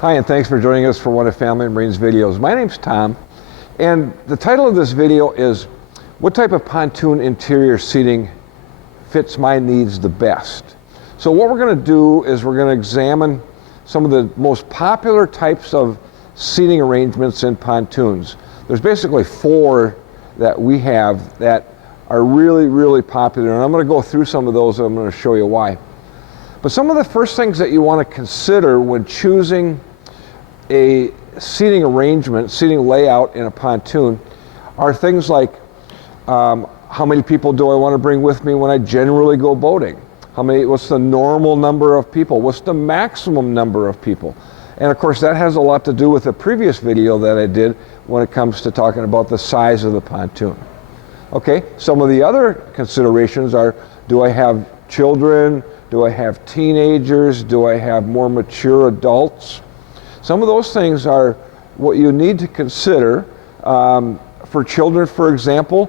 Hi, and thanks for joining us for one of Family and Marine's videos. My name's Tom, and the title of this video is what type of pontoon interior seating fits my needs the best. So what we're going to do is we're going to examine some of the most popular types of seating arrangements in pontoons. There's basically 4 that we have that are really popular, and I'm going to go through some of those and I'm going to show you why. But some of the first things that you want to consider when choosing a seating arrangement, seating layout in a pontoon are things like how many people do I want to bring with me when I generally go boating? What's the normal number of people? What's the maximum number of people? And of course that has a lot to do with the previous video that I did when it comes to talking about the size of the pontoon. Okay, some of the other considerations are, do I have children? Do I have teenagers? Do I have more mature adults? Some of those things are what you need to consider. For children, for example,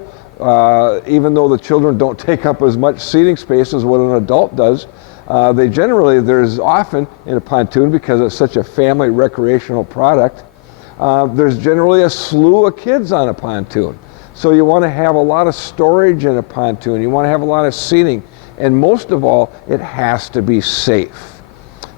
even though the children don't take up as much seating space as what an adult does, there's often in a pontoon, because it's such a family recreational product, there's generally a slew of kids on a pontoon. So you want to have a lot of storage in a pontoon. You want to have a lot of seating. And most of all, it has to be safe.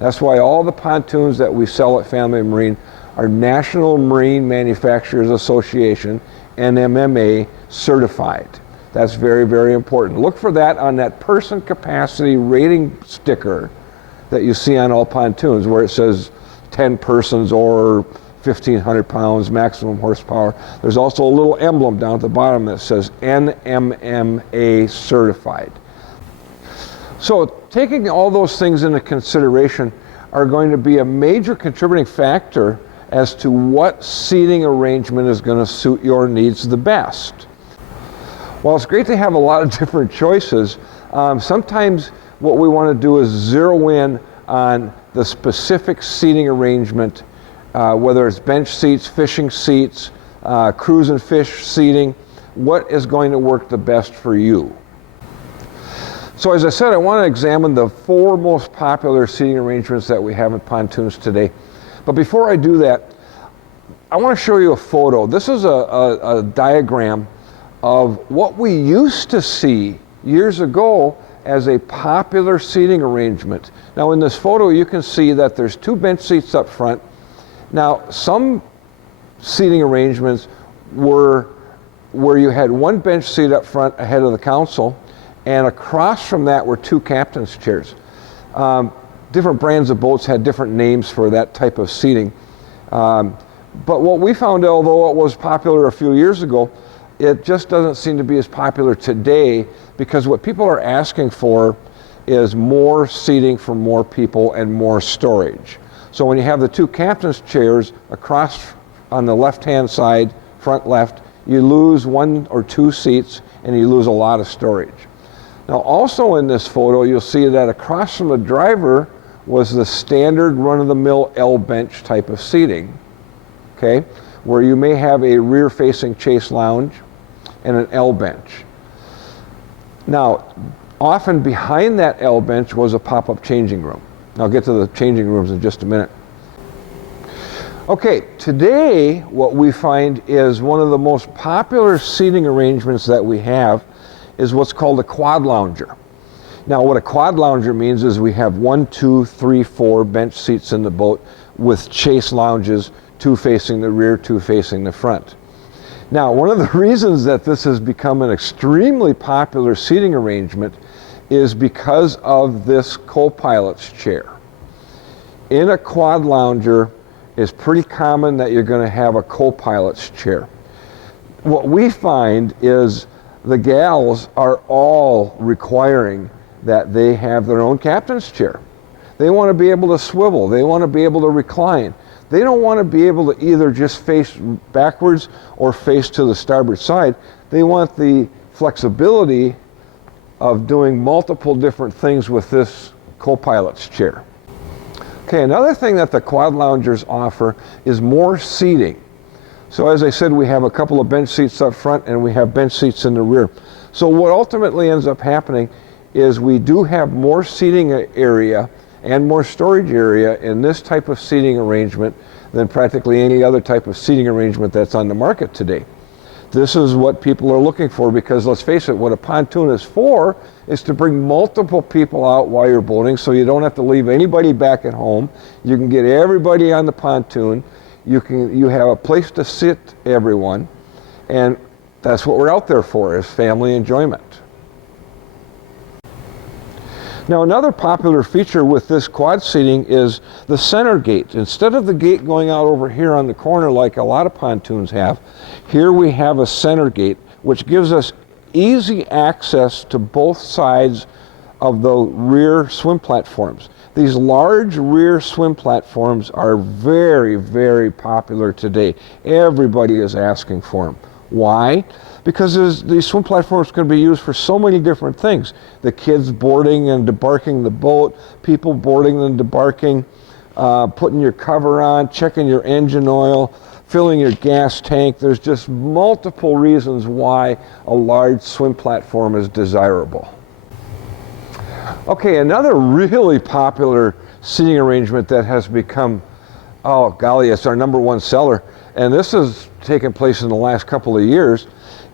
That's why all the pontoons that we sell at Family and Marine are National Marine Manufacturers Association, NMMA certified. That's very important. Look for that on that person capacity rating sticker that you see on all pontoons, where it says 10 persons or 1,500 pounds maximum horsepower. There's also a little emblem down at the bottom that says NMMA certified. So taking all those things into consideration are going to be a major contributing factor as to what seating arrangement is going to suit your needs the best. While it's great to have a lot of different choices, sometimes what we want to do is zero in on the specific seating arrangement, whether it's bench seats, fishing seats, cruise and fish seating, what is going to work the best for you. So as I said, I want to examine the 4 most popular seating arrangements that we have in pontoons today. But before I do that, I want to show you a photo. This is a diagram of what we used to see years ago as a popular seating arrangement. Now in this photo you can see that there's 2 bench seats up front. Now some seating arrangements were where you had 1 bench seat up front ahead of the console, and across from that were 2 captain's chairs. Different brands of boats had different names for that type of seating. But what we found, although it was popular a few years ago, it just doesn't seem to be as popular today, because what people are asking for is more seating for more people and more storage. So when you have the 2 captain's chairs across on the left-hand side, front left, you lose 1 or 2 seats and you lose a lot of storage. Now also in this photo you'll see that across from the driver was the standard run-of-the-mill L bench type of seating, okay, where you may have a rear-facing chase lounge and an L bench. Now often behind that L bench was a pop-up changing room. I'll get to the changing rooms in just a minute. Okay, today what we find is one of the most popular seating arrangements that we have is what's called a quad lounger. Now what a quad lounger means is we have 1, 2, 3, 4 bench seats in the boat with chase lounges, 2 facing the rear, 2 facing the front. Now one of the reasons that this has become an extremely popular seating arrangement is because of this co-pilot's chair. In a quad lounger, it's pretty common that you're going to have a co-pilot's chair. What we find is the gals are all requiring that they have their own captain's chair. They want to be able to swivel. They want to be able to recline. They don't want to be able to either just face backwards or face to the starboard side. They want the flexibility of doing multiple different things with this co-pilot's chair. Okay, another thing that the quad loungers offer is more seating. So as I said, we have a couple of bench seats up front and we have bench seats in the rear. So what ultimately ends up happening is we do have more seating area and more storage area in this type of seating arrangement than practically any other type of seating arrangement that's on the market today. This is what people are looking for, because let's face it, what a pontoon is for is to bring multiple people out while you're boating, so you don't have to leave anybody back at home. You can get everybody on the pontoon. You have a place to sit everyone, and that's what we're out there for, is family enjoyment. Now, another popular feature with this quad seating is the center gate. Instead of the gate going out over here on the corner like a lot of pontoons have, here we have a center gate, which gives us easy access to both sides of the rear swim platforms. These large rear swim platforms are very, very popular today. Everybody is asking for them. Why? Because these swim platforms can be used for so many different things. The kids boarding and debarking the boat, people boarding and debarking, putting your cover on, checking your engine oil, filling your gas tank. There's just multiple reasons why a large swim platform is desirable. Okay, another really popular seating arrangement that has become, oh golly, it's our #1 seller, and this has taken place in the last couple of years,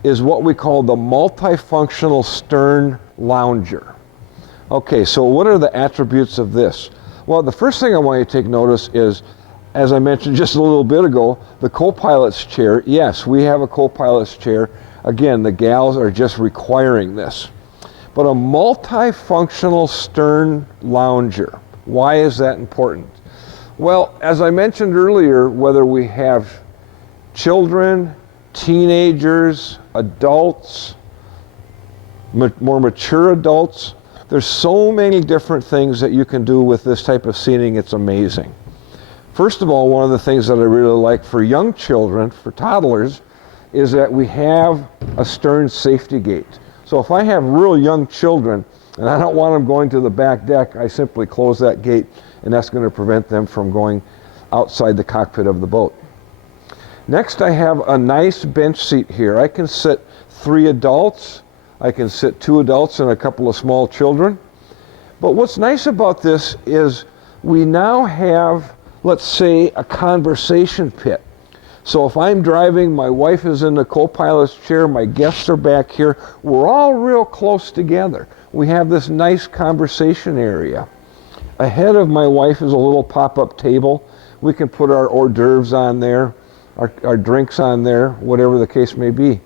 is what we call the multifunctional stern lounger. Okay, so what are the attributes of this? Well, the first thing I want you to take notice is, as I mentioned just a little bit ago, the co-pilot's chair. Yes, we have a co-pilot's chair. Again, the gals are just requiring this. But a multifunctional stern lounger. Why is that important? Well, as I mentioned earlier, whether we have children, teenagers, adults, more mature adults, there's so many different things that you can do with this type of seating. It's amazing. First of all, one of the things that I really like for young children, for toddlers, is that we have a stern safety gate. So if I have real young children and I don't want them going to the back deck, I simply close that gate, and that's going to prevent them from going outside the cockpit of the boat. Next, I have a nice bench seat here. I can sit 3 adults, I can sit 2 adults and a couple of small children. But what's nice about this is we now have, let's say, a conversation pit. So if I'm driving, my wife is in the co-pilot's chair, my guests are back here, we're all real close together. We have this nice conversation area. Ahead of my wife is a little pop-up table. We can put our hors d'oeuvres on there, our drinks on there, whatever the case may be.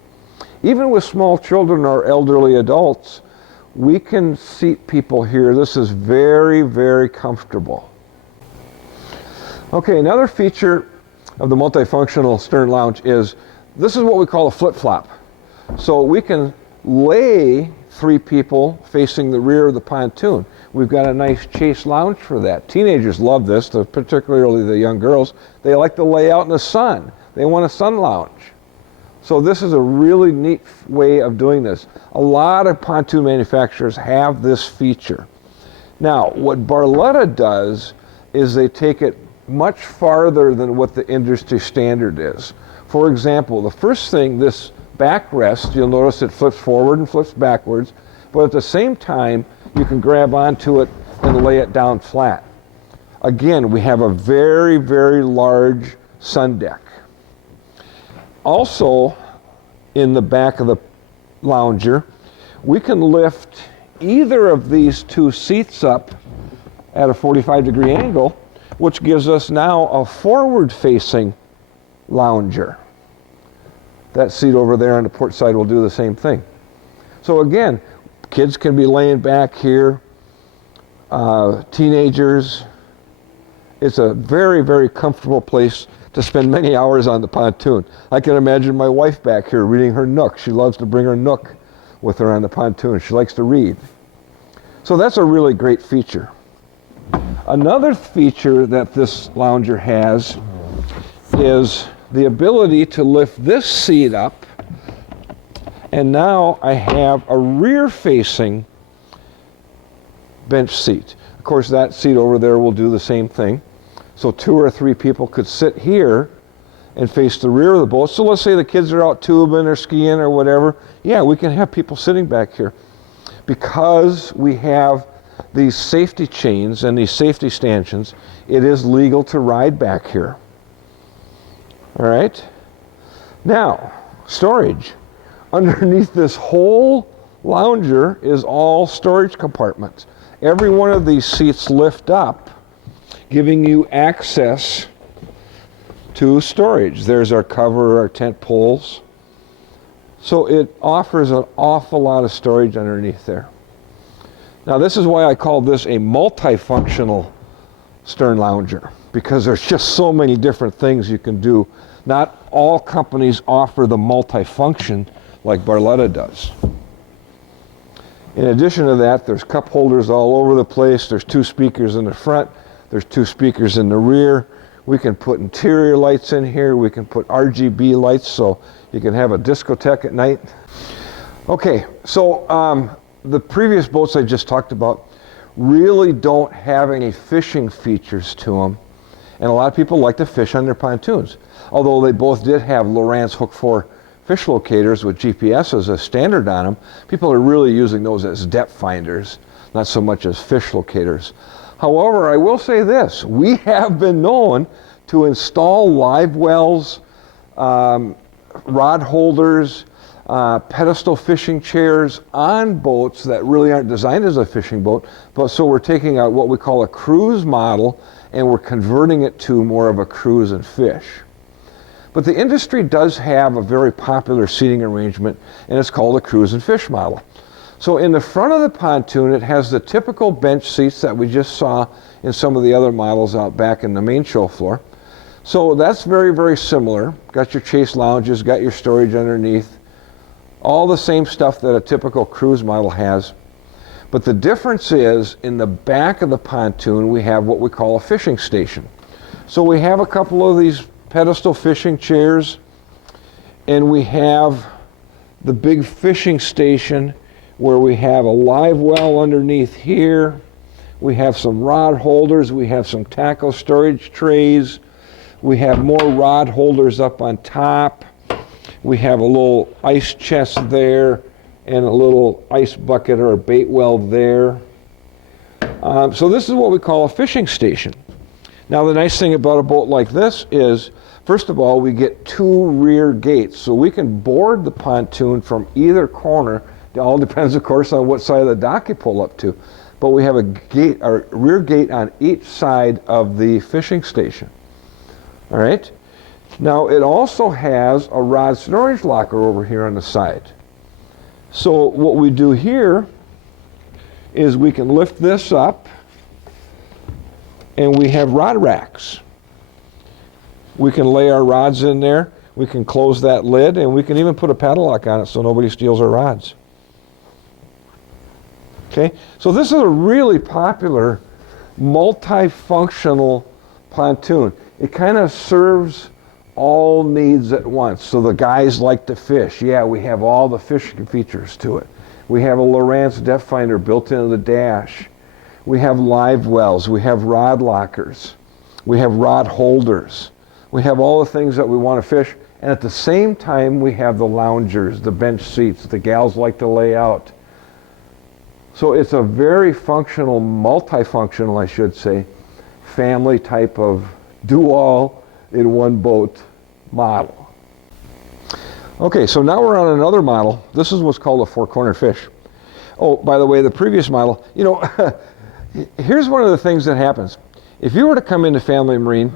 Even with small children or elderly adults, we can seat people here. This is very, very comfortable. Okay, another feature of the multifunctional stern lounge is, this is what we call a flip-flop. So we can lay 3 people facing the rear of the pontoon. We've got a nice chase lounge for that. Teenagers love this, particularly the young girls. They like to lay out in the sun. They want a sun lounge. So this is a really neat way of doing this. A lot of pontoon manufacturers have this feature. Now, what Barletta does is they take it much farther than what the industry standard is. For example, the first thing, this backrest, you'll notice it flips forward and flips backwards, but at the same time, you can grab onto it and lay it down flat. Again, we have a very, very large sun deck. Also, in the back of the lounger, we can lift either of these 2 seats up at a 45-degree angle, which gives us now a forward-facing lounger. That seat over there on the port side will do the same thing. So again, kids can be laying back here, teenagers. It's a very, very comfortable place to spend many hours on the pontoon. I can imagine my wife back here reading her Nook. She loves to bring her Nook with her on the pontoon. She likes to read. So that's a really great feature. Another feature that this lounger has is the ability to lift this seat up, and now I have a rear-facing bench seat. Of course, that seat over there will do the same thing. So 2 or 3 people could sit here and face the rear of the boat. So let's say the kids are out tubing or skiing or whatever. Yeah, we can have people sitting back here. Because we have these safety chains and these safety stanchions, it is legal to ride back here. All right? Now, storage. Underneath this whole lounger is all storage compartments. Every one of these seats lift up, giving you access to storage. There's our cover, our tent poles. So it offers an awful lot of storage underneath there. Now this is why I call this a multifunctional stern lounger, because there's just so many different things you can do. Not all companies offer the multifunction like Barletta does. In addition to that, there's cup holders all over the place. There's 2 speakers in the front. There's 2 speakers in the rear. We can put interior lights in here. We can put RGB lights so you can have a discotheque at night. Okay, so the previous boats I just talked about really don't have any fishing features to them. And a lot of people like to fish on their pontoons. Although they both did have Lowrance Hook 4 fish locators with GPS as a standard on them, people are really using those as depth finders, not so much as fish locators. However, I will say this, we have been known to install live wells, rod holders, pedestal fishing chairs on boats that really aren't designed as a fishing boat, but so we're taking out what we call a cruise model and we're converting it to more of a cruise and fish. But the industry does have a very popular seating arrangement, and it's called a cruise and fish model. So in the front of the pontoon, it has the typical bench seats that we just saw in some of the other models out back in the main show floor. So that's very, very similar. Got your chase lounges, got your storage underneath, all the same stuff that a typical cruise model has. But the difference is, in the back of the pontoon, we have what we call a fishing station. So we have a couple of these pedestal fishing chairs, and we have the big fishing station where we have a live well underneath here. We have some rod holders, we have some tackle storage trays, we have more rod holders up on top, we have a little ice chest there and a little ice bucket or a bait well there. So this is what we call a fishing station. Now the nice thing about a boat like this is, first of all, we get 2 rear gates, so we can board the pontoon from either corner. It all depends, of course, on what side of the dock you pull up to. But we have a gate, or rear gate on each side of the fishing station. All right? Now it also has a rod storage locker over here on the side. So what we do here is we can lift this up, and we have rod racks. We can lay our rods in there, we can close that lid, and we can even put a padlock on it so nobody steals our rods. Okay, so this is a really popular multifunctional pontoon. It kind of serves all needs at once. So the guys like to fish. Yeah, we have all the fishing features to it. We have a Lowrance depth finder built into the dash. We have live wells, we have rod lockers, we have rod holders. We have all the things that we want to fish, and at the same time we have the loungers, the bench seats the gals like to lay out. So it's a very functional, multifunctional, I should say, family type of do-all in one boat model. Okay, so now we're on another model. This is what's called a 4-cornered fish. Oh, by the way, the previous model, you know, here's one of the things that happens. If you were to come into Family Marine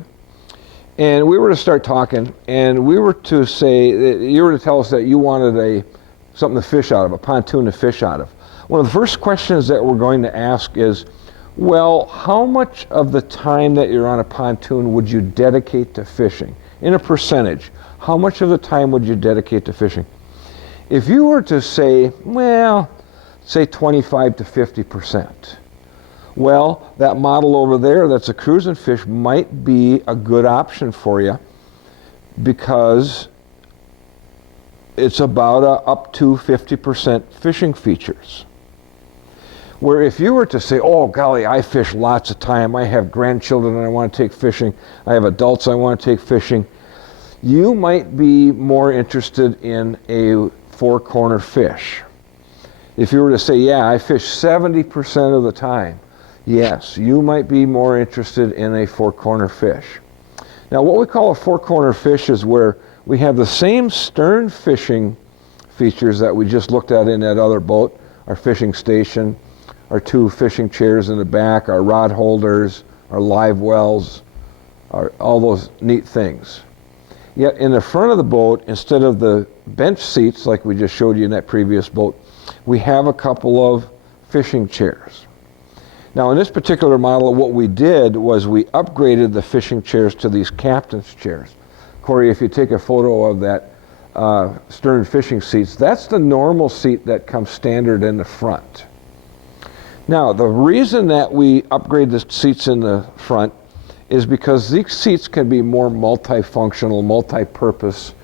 and we were to start talking, and we were to say, you were to tell us that you wanted something to fish out of, a pontoon to fish out of. One of the first questions that we're going to ask is, well, how much of the time that you're on a pontoon would you dedicate to fishing? In a percentage, how much of the time would you dedicate to fishing? If you were to say, well, say 25 to 50%, well, that model over there that's a cruise and fish might be a good option for you, because it's about up to 50% fishing features. Where if you were to say, oh golly, I fish lots of time, I have grandchildren and I want to take fishing, I have adults I want to take fishing, you might be more interested in a 4-corner fish. If you were to say, yeah, I fish 70% of the time, yes, you might be more interested in a four-corner fish. Now, what we call a four-corner fish is where we have the same stern fishing features that we just looked at in that other boat, our fishing station, our two fishing chairs in the back, our rod holders, our live wells, all those neat things. Yet in the front of the boat, instead of the bench seats like we just showed you in that previous boat, we have a couple of fishing chairs. Now in this particular model, what we did was we upgraded the fishing chairs to these captain's chairs. Corey, if you take a photo of that stern fishing seats, that's the normal seat that comes standard in the front. Now the reason that we upgrade the seats in the front is because these seats can be more multifunctional, multi-purpose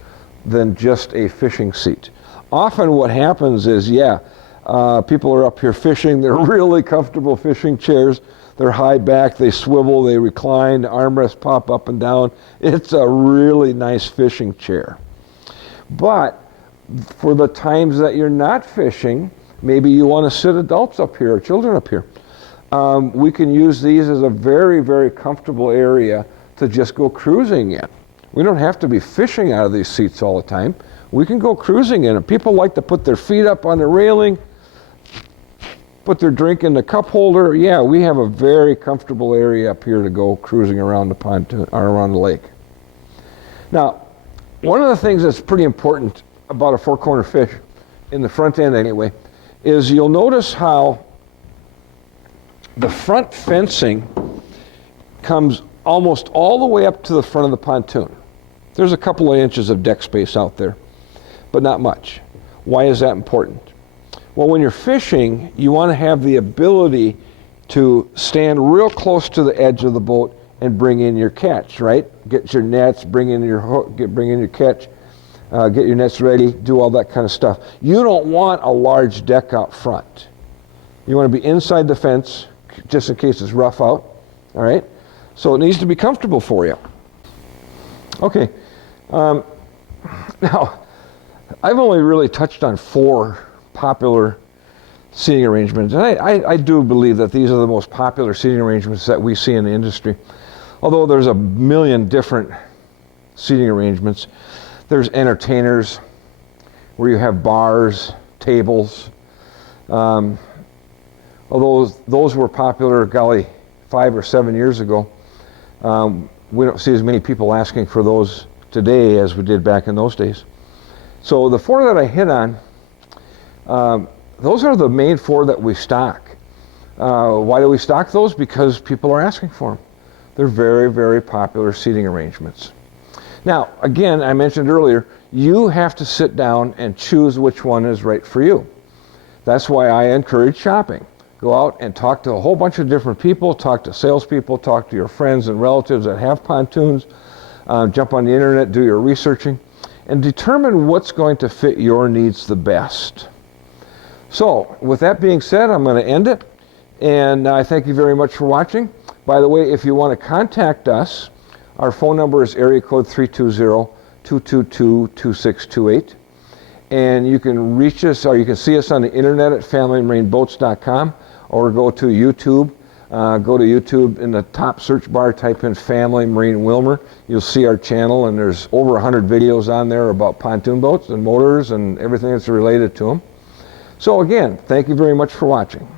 than just a fishing seat. Often what happens is, people are up here fishing, they're really comfortable fishing chairs, they're high back, they swivel, they recline, the armrests pop up and down. It's a really nice fishing chair. But for the times that you're not fishing, maybe you want to sit adults up here or children up here. We can use these as a very, very comfortable area to just go cruising in. We don't have to be fishing out of these seats all the time. We can go cruising in them. People like to put their feet up on the railing, put their drink in the cup holder. Yeah, we have a very comfortable area up here to go cruising around the pontoon or around the lake. Now, one of the things that's pretty important about a four-corner fish, in the front end anyway, is you'll notice how the front fencing comes almost all the way up to the front of the pontoon. There's a couple of inches of deck space out there, but not much. Why is that important? Well, when you're fishing, you want to have the ability to stand real close to the edge of the boat and bring in your catch, right? Get your nets, bring in your hook, bring in your catch, get your nets ready, do all that kind of stuff. You don't want a large deck out front. You want to be inside the fence, just in case it's rough out, all right? So it needs to be comfortable for you. Okay, now, I've only really touched on 4 popular seating arrangements, and I do believe that these are the most popular seating arrangements that we see in the industry. Although there's a million different seating arrangements. There's entertainers, where you have bars, tables. Although those were popular, golly, 5 or 7 years ago, we don't see as many people asking for those today as we did back in those days. So the 4 that I hit on, those are the main 4 that we stock. Why do we stock those? Because people are asking for them. They're very, very popular seating arrangements. Now, again, I mentioned earlier, you have to sit down and choose which one is right for you. That's why I encourage shopping. Go out and talk to a whole bunch of different people, talk to salespeople, talk to your friends and relatives that have pontoons, jump on the internet, do your researching, and determine what's going to fit your needs the best. So, with that being said, I'm going to end it, and I thank you very much for watching. By the way, if you want to contact us, our phone number is area code 320-222-2628. And you can reach us, or you can see us on the internet at familymarineBoats.com, or go to YouTube. Go to YouTube, in the top search bar, type in Family Marine Willmar. You'll see our channel, and there's over 100 videos on there about pontoon boats and motors and everything that's related to them. So again, thank you very much for watching.